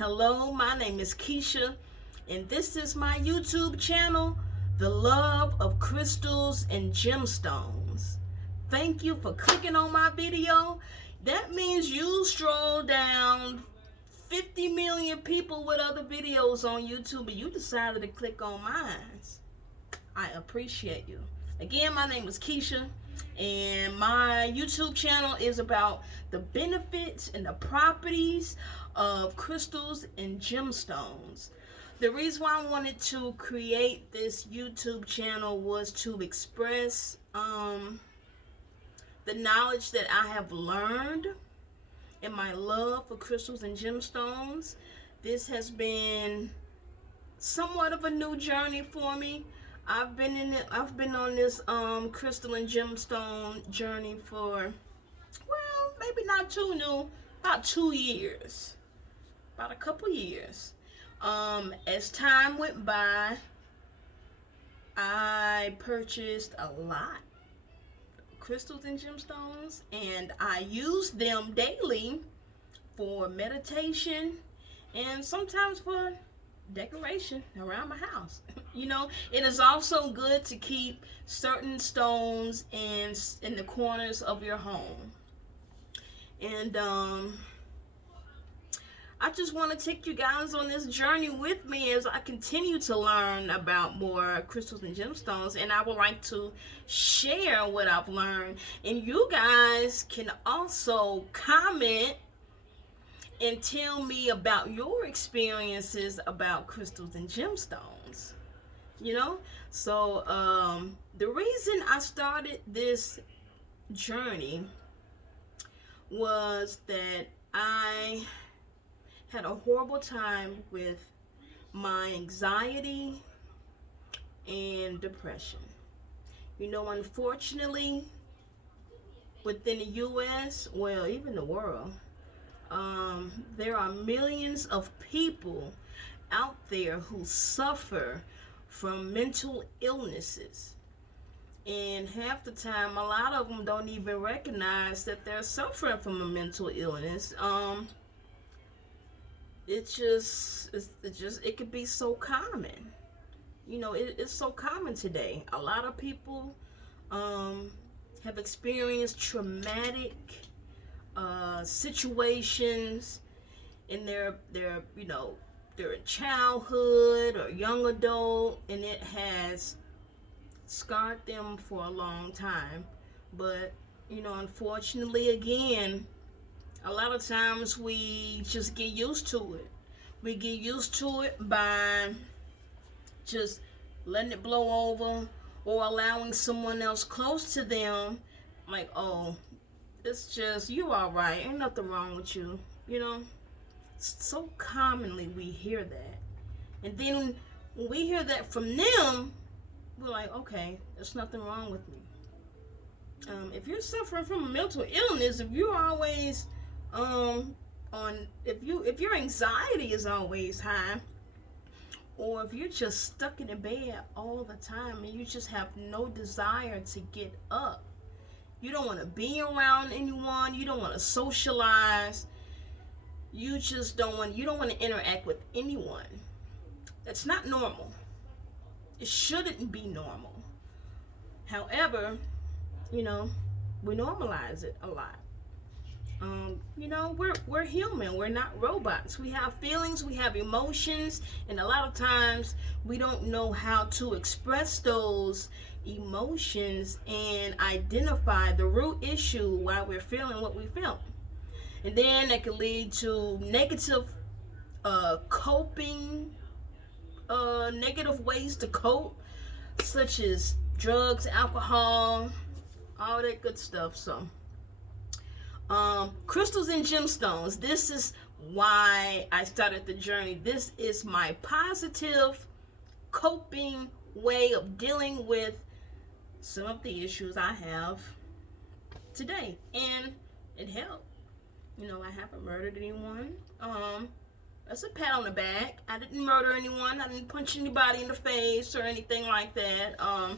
Hello, my name is Keisha, and this is my YouTube channel, The Love of Crystals and Gemstones. Thank you for clicking on my video. That means you stroll down 50 million people with other videos on YouTube, and you decided to click on mine. I appreciate you. Again, my name is Keisha, and my YouTube channel is about the benefits and the properties of crystals and gemstones. The reason why I wanted to create this YouTube channel was to express the knowledge that I have learned and my love for crystals and gemstones. This has been somewhat of a new journey for me. I've been on this crystal and gemstone journey for, well, maybe not too new, about 2 years, about a couple years. As time went by, I purchased a lot of crystals and gemstones, and I use them daily for meditation and sometimes for decoration around my house. You know, it is also good to keep certain stones in the corners of your home. And I just want to take you guys on this journey with me as I continue to learn about more crystals and gemstones, and I would like to share what I've learned. And you guys can also comment and tell me about your experiences about crystals and gemstones. You know, so the reason I started this journey was that I had a horrible time with my anxiety and depression. You know, unfortunately, within the US, well, even the world, there are millions of people out there who suffer from mental illnesses, and half the time a lot of them don't even recognize that they're suffering from a mental illness. It could be so common. You know, it's so common today. A lot of people have experienced traumatic situations in their childhood or young adult, and it has scarred them for a long time. But you know, unfortunately, again, a lot of times we just get used to it. We get used to it by just letting it blow over, or allowing someone else close to them, like, oh, it's just, you all right, ain't nothing wrong with you. You know, so commonly we hear that, and then when we hear that from them, we're like, okay, there's nothing wrong with me. If you're suffering from a mental illness, if you're always if your anxiety is always high, or if you're just stuck in the bed all the time and you just have no desire to get up, you don't want to be around anyone, you don't want to socialize, you don't want to interact with anyone, that's not normal. It shouldn't be normal. However, you know, we normalize it a lot. You know, we're human. We're not robots. We have feelings, we have emotions, and a lot of times we don't know how to express those emotions and identify the root issue why we're feeling what we feel. And then that can lead to negative coping, negative ways to cope, such as drugs, alcohol, all that good stuff. So crystals and gemstones, this is why I started the journey. This is my positive coping way of dealing with some of the issues I have today, and it helped. You know, I haven't murdered anyone. That's a pat on the back. I didn't murder anyone. I didn't punch anybody in the face or anything like that. I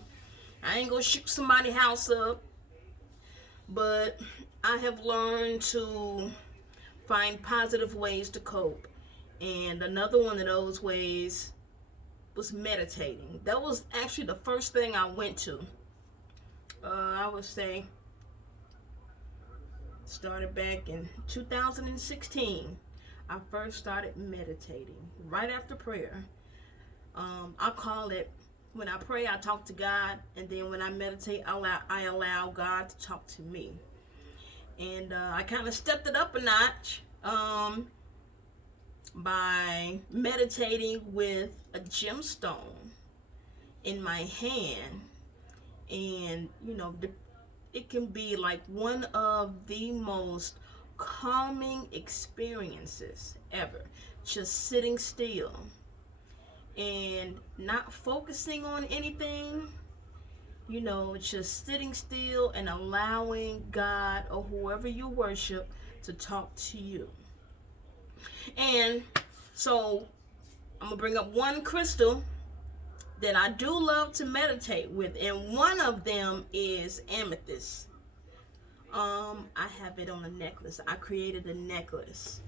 ain't gonna shoot somebody's house up. But I have learned to find positive ways to cope. And another one of those ways was meditating. That was actually the first thing I went to. I would say started back in 2016. I first started meditating right after prayer. I call it, when I pray, I talk to God, and then when I meditate, I allow God to talk to me. And I kind of stepped it up a notch by meditating with a gemstone in my hand. And, you know, it can be like one of the most calming experiences ever. Just sitting still and not focusing on anything, you know, just sitting still and allowing God or whoever you worship to talk to you. And so I'm gonna bring up one crystal that I do love to meditate with, and one of them is amethyst. I have it on a necklace. I created a necklace.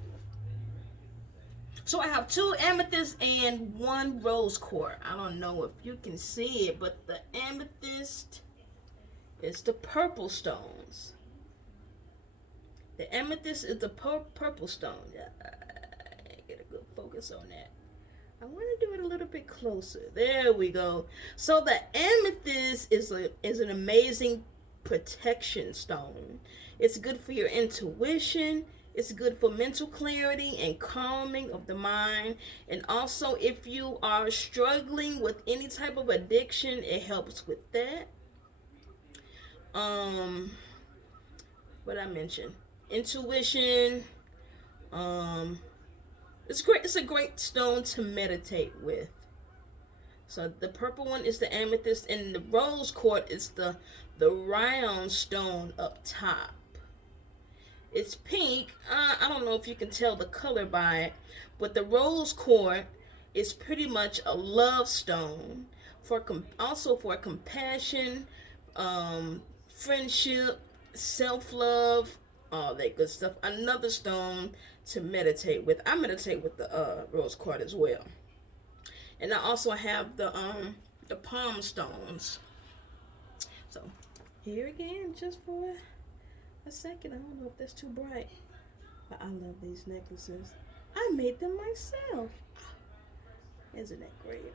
So I have 2 amethysts and 1 rose quartz. I don't know if you can see it, but the amethyst is the purple stones. The amethyst is the purple stone. Get a good focus on that. I want to do it a little bit closer. There we go. So the amethyst is an amazing protection stone. It's good for your intuition. It's good for mental clarity and calming of the mind. And also, if you are struggling with any type of addiction, it helps with that. What I mentioned, intuition. It's great. It's a great stone to meditate with. So the purple one is the amethyst, and the rose quartz is the round stone up top. It's pink. I don't know if you can tell the color by it, but the rose quartz is pretty much a love stone also for compassion, friendship, self-love, all that good stuff. Another stone to meditate with. I meditate with the rose quartz as well. And I also have the palm stones. So here again, just for a second. I don't know if that's too bright, but I love these necklaces. I made them myself. Isn't that great?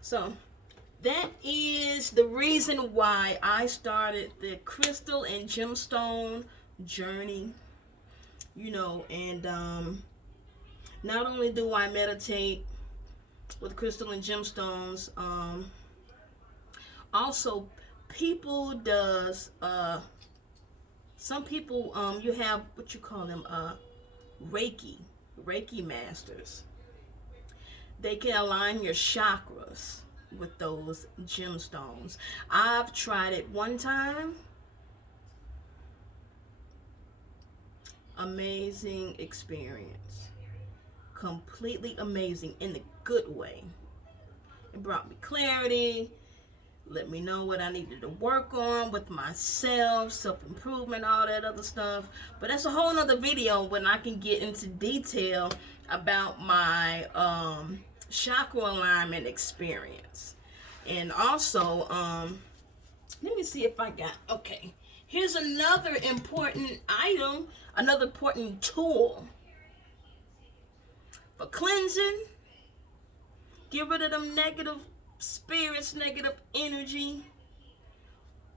So that is the reason why I started the Crystal and Gemstone journey. You know, and not only do I meditate with crystal and gemstones, also people does some people you have what you call them Reiki masters. They can align your chakras with those gemstones. I've tried it one time. Amazing experience. Completely amazing in a good way. It brought me clarity, let me know what I needed to work on with myself, self-improvement, all that other stuff. But that's a whole nother video when I can get into detail about my chakra alignment experience. And also, let me see if I got, okay. Here's another important item, another important tool for cleansing. Get rid of them negative spirits, negative energy.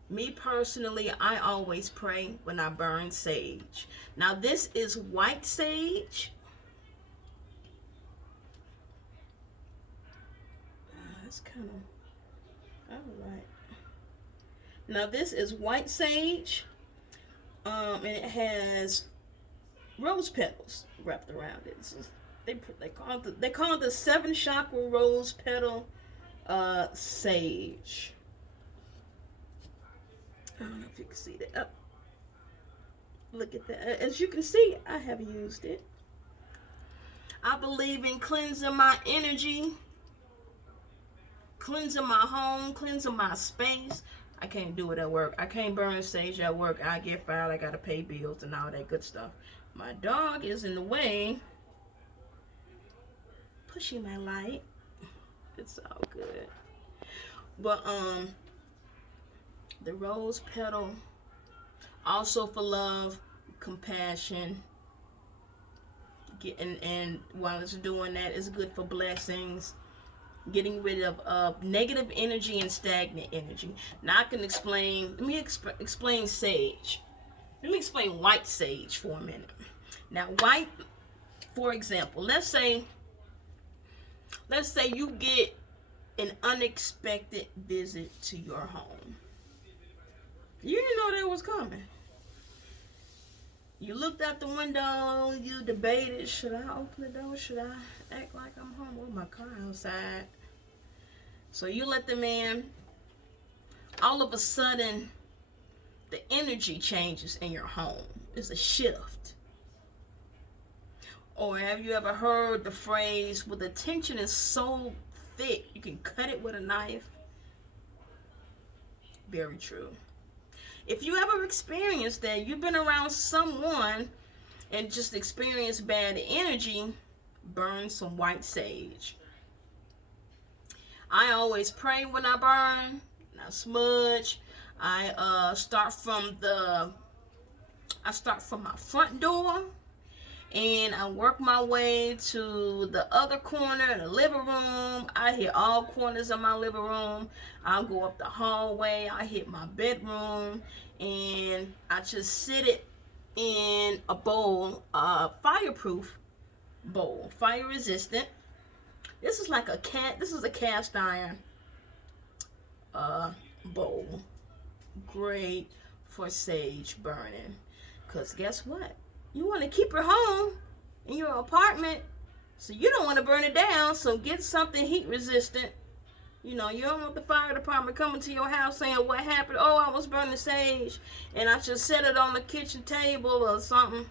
Me personally, I always pray when I burn sage. Now this is white sage. That's kind of, all right. Now this is white sage, and it has rose petals wrapped around it. They call it the 7 chakra rose petal sage. I don't know if you can see that. Oh, look at that. As you can see, I have used it. I believe in cleansing my energy, cleansing my home, cleansing my space. I can't do it at work. I can't burn sage at work. I get fired. I gotta pay bills and all that good stuff. My dog is in the way. pushing my light. It's all good. But the rose petal, also for love, compassion. And while it's doing that, it's good for blessings. Getting rid of negative energy and stagnant energy. Now I can explain. Let me explain sage. Let me explain white sage for a minute. Now white, for example, let's say you get an unexpected visit to your home. You didn't know that was coming. You looked out the window, you debated, should I open the door? Should I act like I'm home with my car outside? So you let them in. All of a sudden, the energy changes in your home. It's a shift. Or have you ever heard the phrase, well, the tension is so thick, you can cut it with a knife? Very true. If you ever experienced that, you've been around someone and just experienced bad energy, burn some white sage. I always pray when I burn. I smudge. I start from my front door, and I work my way to the other corner, the living room. I hit all corners of my living room. I'll go up the hallway. I hit my bedroom, and I just sit it in a bowl, fireproof bowl, fire resistant. This is like a cast iron bowl. Great for sage burning. Because guess what? You want to keep your home in your apartment, so you don't want to burn it down. So get something heat resistant. You know, you don't want the fire department coming to your house saying, what happened? Oh, I was burning sage and I just set it on the kitchen table or something.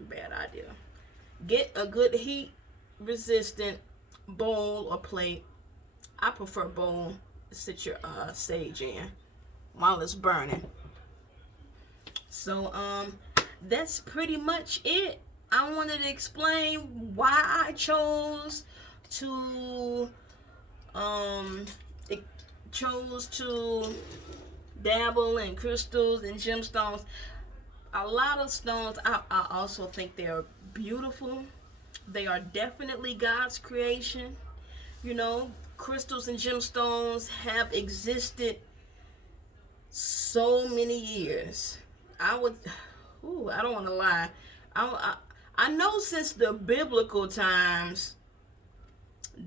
Bad idea. Get a good heat resistant bowl or plate. I prefer bowl to sit your sage in while it's burning. So that's pretty much it. I wanted to explain why I chose to dabble in crystals and gemstones. A lot of stones, I also think they are beautiful. They are definitely God's creation. You know, crystals and gemstones have existed so many years. I don't want to lie. I know since the biblical times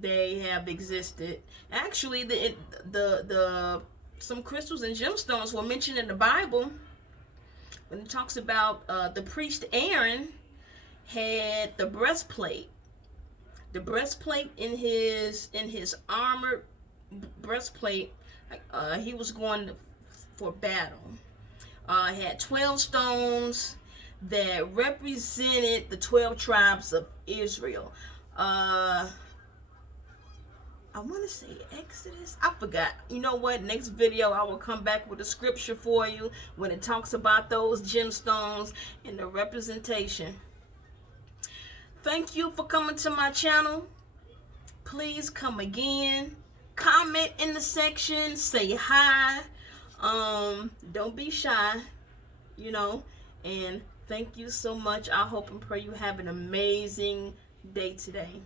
they have existed. Actually, some crystals and gemstones were mentioned in the Bible when it talks about the priest Aaron had the breastplate. The breastplate in his armored breastplate, he was going for battle. Had 12 stones that represented the 12 tribes of Israel. I want to say Exodus. I forgot. You know what? Next video I will come back with a scripture for you when it talks about those gemstones and the representation. Thank you for coming to my channel. Please come again. Comment in the section. Say hi. Don't be shy. You know. And thank you so much. I hope and pray you have an amazing day today.